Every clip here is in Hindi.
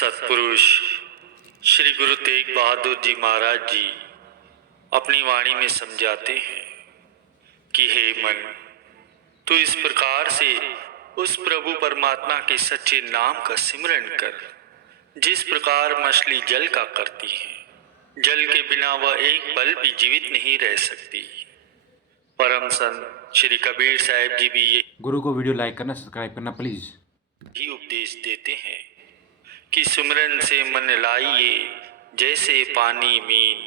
सत्पुरुष श्री गुरु तेग बहादुर जी महाराज जी अपनी वाणी में समझाते हैं कि हे मन, तू इस प्रकार से उस प्रभु परमात्मा के सच्चे नाम का सिमरन कर जिस प्रकार मछली जल का करती है। जल के बिना वह एक पल भी जीवित नहीं रह सकती। परम संत श्री कबीर साहिब जी भी ये गुरु को वीडियो लाइक करना, सब्सक्राइब करना प्लीज ही उपदेश देते हैं कि सुमरन से मन लाइए जैसे पानी मीन,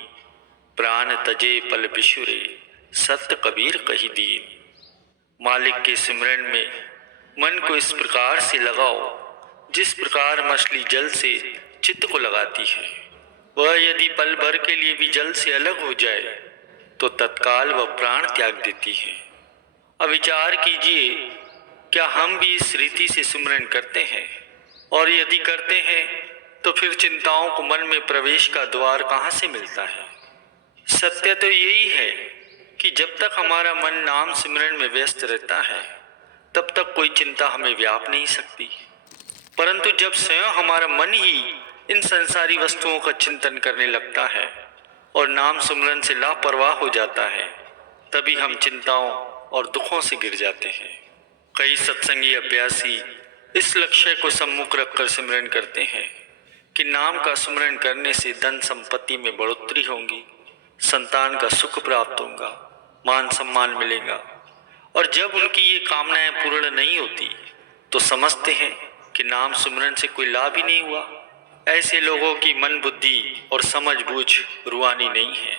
प्राण तजे पल बिशुरे सत्य कबीर कही दीन। मालिक के सिमरन में मन को इस प्रकार से लगाओ जिस प्रकार मछली जल से चित्त को लगाती है। वह यदि पल भर के लिए भी जल से अलग हो जाए तो तत्काल वह प्राण त्याग देती है। अब विचार कीजिए, क्या हम भी इस रीति से सिमरन करते हैं? और यदि करते हैं तो फिर चिंताओं को मन में प्रवेश का द्वार कहाँ से मिलता है? सत्य तो यही है कि जब तक हमारा मन नाम सिमरन में व्यस्त रहता है तब तक कोई चिंता हमें व्याप नहीं सकती। परंतु जब स्वयं हमारा मन ही इन संसारी वस्तुओं का चिंतन करने लगता है और नाम सिमरन से लापरवाह हो जाता है, तभी हम चिंताओं और दुखों से गिर जाते हैं। कई सत्संगी अभ्यासी इस लक्ष्य को सम्मुख रखकर सिमरन करते हैं कि नाम का स्मरण करने से धन संपत्ति में बढ़ोतरी होगी, संतान का सुख प्राप्त होगा, मान सम्मान मिलेगा। और जब उनकी ये कामनाएं पूर्ण नहीं होती तो समझते हैं कि नाम सुमरन से कोई लाभ ही नहीं हुआ। ऐसे लोगों की मन बुद्धि और समझ बूझ रुहानी नहीं है।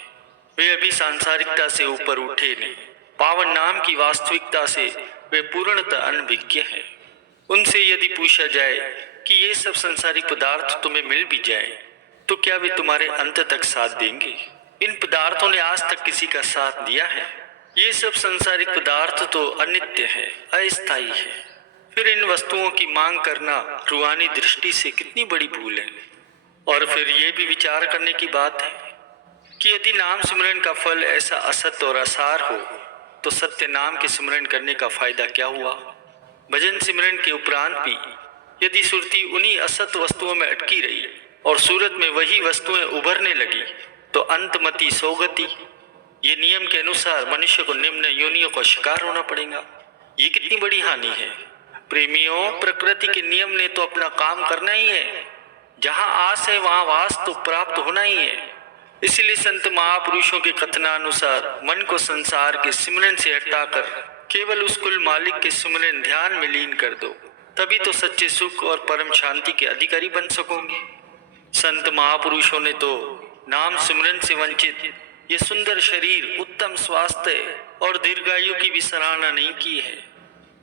वे अभी सांसारिकता से ऊपर उठे नहीं। पावन नाम की वास्तविकता से वे पूर्णतः अनभिज्ञ हैं। उनसे यदि पूछा जाए कि ये सब संसारिक पदार्थ तुम्हें मिल भी जाए तो क्या वे तुम्हारे अंत तक साथ देंगे? इन पदार्थों ने आज तक किसी का साथ दिया है? ये सब संसारिक पदार्थ तो अनित्य है, अस्थायी है। फिर इन वस्तुओं की मांग करना रूहानी दृष्टि से कितनी बड़ी भूल है। और फिर ये भी विचार करने की बात है कि यदि नाम सिमरन का फल ऐसा असत्य और असार हो तो सत्य नाम के सिमरन करने का फायदा क्या हुआ? भजन सिमरन के उपरांत भी यदि सुरती उन्हीं असत वस्तुओं में अटकी रही और सूरत में वही वस्तुएं उभरने लगी तो अंतमति सोगति। ये नियम के अनुसार मनुष्य को निम्न योनियों का शिकार होना पड़ेगा। ये कितनी बड़ी हानि है। प्रेमियों, प्रकृति के नियम ने तो अपना काम करना ही है। जहाँ आस है वहाँ वास तो प्राप्त होना ही है। इसलिए संत महापुरुषों के कथनानुसार मन को संसार के सिमरन से हटाकर केवल उस कुल मालिक के सिमरन ध्यान में लीन कर दो, तभी तो सच्चे सुख और परम शांति के अधिकारी बन सकोगे। संत महापुरुषों ने तो नाम सिमरन से वंचित ये सुंदर शरीर, उत्तम स्वास्थ्य और दीर्घायु की भी सराहना नहीं की है।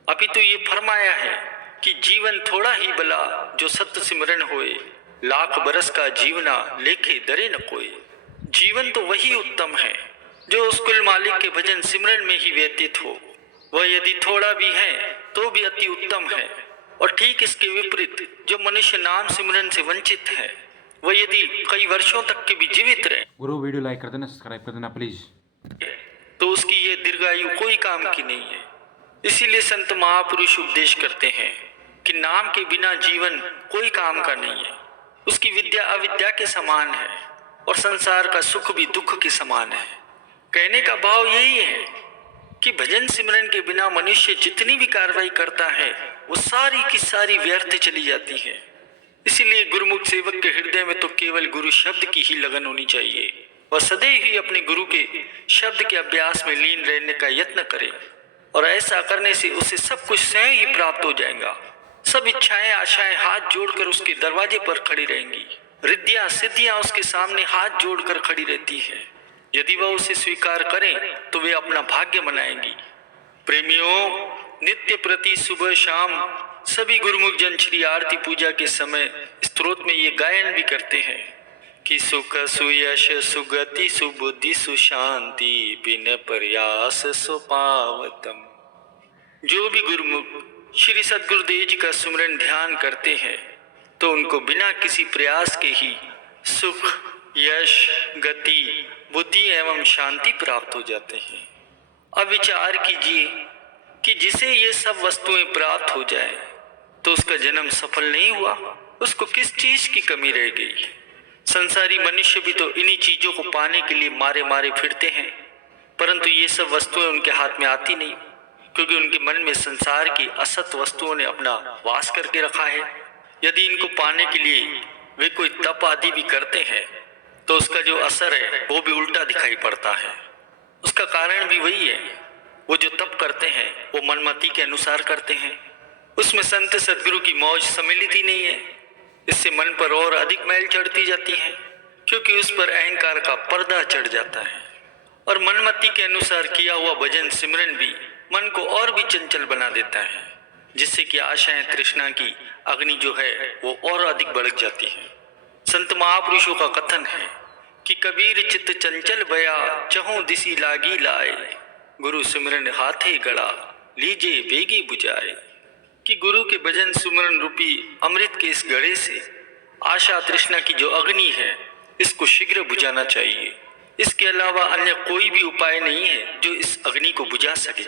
अभी तो ये फरमाया है कि जीवन थोड़ा ही भला जो सत्य सिमरन होए, लाख बरस का जीवना लेखे दरे न कोई। जीवन तो वही उत्तम है जो उस कुल मालिक के भजन सिमरन में ही व्यतीत हो। वह यदि थोड़ा भी है तो भी अति उत्तम है। और ठीक इसके विपरीत जो मनुष्य नाम सिमरन से वंचित है, वह यदि कई वर्षों तक के भी जीवित रहे, गुरु वीडियो लाइक कर देना, सब्सक्राइब कर देना प्लीज, तो उसकी ये दीर्घायु कोई काम की नहीं है। इसीलिए संत महापुरुष उपदेश करते हैं कि नाम के बिना जीवन कोई काम का नहीं है। उसकी विद्या अविद्या के समान है और संसार का सुख भी दुख के समान है। कहने का भाव यही है कि भजन सिमरन के बिना मनुष्य जितनी भी कार्रवाई करता है वो सारी की सारी व्यर्थ चली जाती है। इसीलिए गुरुमुख सेवक के हृदय में तो केवल गुरु शब्द की ही लगन होनी चाहिए। वह सदैव ही अपने गुरु के शब्द के अभ्यास में लीन रहने का यत्न करे और ऐसा करने से उसे सब कुछ स्वयं ही प्राप्त हो जाएगा। सब इच्छाएं आशाएं हाथ जोड़कर उसके दरवाजे पर खड़ी रहेंगी। रिद्धियां सिद्धियां उसके सामने हाथ जोड़कर खड़ी रहती है। यदि वह उसे स्वीकार करें तो वे अपना भाग्य मनाएंगी। प्रेमियों, नित्य प्रति सुबह शाम सभी गुरुमुख जन श्री आरती पूजा के समय स्तोत्र में ये गायन भी करते हैं कि सुख सुयश सुगति सुबुद्धि सुशांति बिन प्रयास सुपावतम। जो भी गुरुमुख श्री सद्गुरुदेव जी का सुमरन ध्यान करते हैं तो उनको बिना किसी प्रयास के ही सुख, यश, गति, बुद्धि एवं शांति प्राप्त हो जाते हैं। अब विचार कीजिए कि जिसे ये सब वस्तुएं प्राप्त हो जाए तो उसका जन्म सफल नहीं हुआ। उसको किस चीज की कमी रह गई। संसारी मनुष्य भी तो इन्हीं चीजों को पाने के लिए मारे मारे फिरते हैं, परंतु ये सब वस्तुएं उनके हाथ में आती नहीं, क्योंकि उनके मन में संसार की असत वस्तुओं ने अपना वास करके रखा है। यदि इनको पाने के लिए वे कोई तप आदि भी करते हैं तो उसका जो असर है वो भी उल्टा दिखाई पड़ता है। उसका कारण भी वही है, वो जो तप करते हैं वो मनमति के अनुसार करते हैं, उसमें संत सदगुरु की मौज सम्मिलित ही नहीं है। इससे मन पर और अधिक मैल चढ़ती जाती है, क्योंकि उस पर अहंकार का पर्दा चढ़ जाता है। और मनमति के अनुसार किया हुआ भजन सिमरन भी मन को और भी चंचल बना देता है, जिससे कि आशाएं तृष्णा की अग्नि जो है वो और अधिक भड़क जाती है। संत महापुरुषों का कथन है कि कबीर चित्त चंचल भया चहु दिसी लागी लाए, गुरु सिमरन हाथे गड़ा लीजे बेगी बुझाए। कि गुरु के भजन सुमरन रूपी अमृत के इस गड़े से आशा तृष्णा की जो अग्नि है इसको शीघ्र बुझाना चाहिए। इसके अलावा अन्य कोई भी उपाय नहीं है जो इस अग्नि को बुझा सके।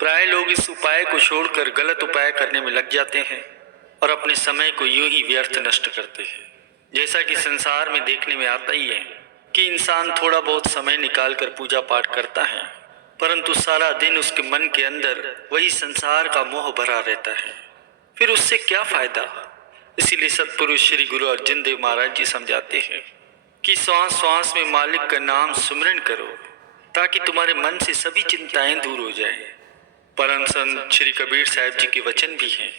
प्राय लोग इस उपाय को छोड़कर गलत उपाय करने में लग जाते हैं और अपने समय को यूं ही व्यर्थ नष्ट करते हैं। जैसा कि संसार में देखने में आता ही है कि इंसान थोड़ा बहुत समय निकालकर पूजा पाठ करता है, परंतु सारा दिन उसके मन के अंदर वही संसार का मोह भरा रहता है। फिर उससे क्या फायदा। इसीलिए सत्पुरुष श्री गुरु अर्जुन देव महाराज जी समझाते हैं कि श्वास श्वास में मालिक का नाम सुमरन करो, ताकि तुम्हारे मन से सभी चिंताएं दूर हो जाएं। परम संत श्री कबीर साहब जी के वचन भी हैं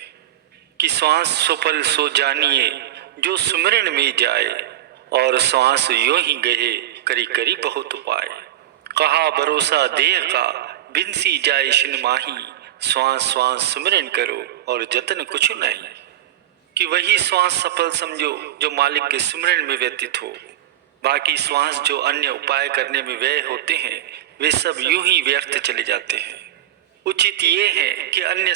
कि श्वास सुफल सो जानिए जो सुमरन में जाए, और श्वास यूं ही गए करी करी बहुत उपाय। कहा भरोसा देह का बिनसी जाए शिन माही, श्वास श्वास सुमरन करो और जतन कुछ नहीं। कि वही श्वास सफल समझो जो मालिक के सुमरन में व्यतीत हो। बाकी श्वास जो अन्य उपाय करने में व्यय होते हैं वे सब यूं ही व्यर्थ चले जाते हैं। उचित ये है कि अन्य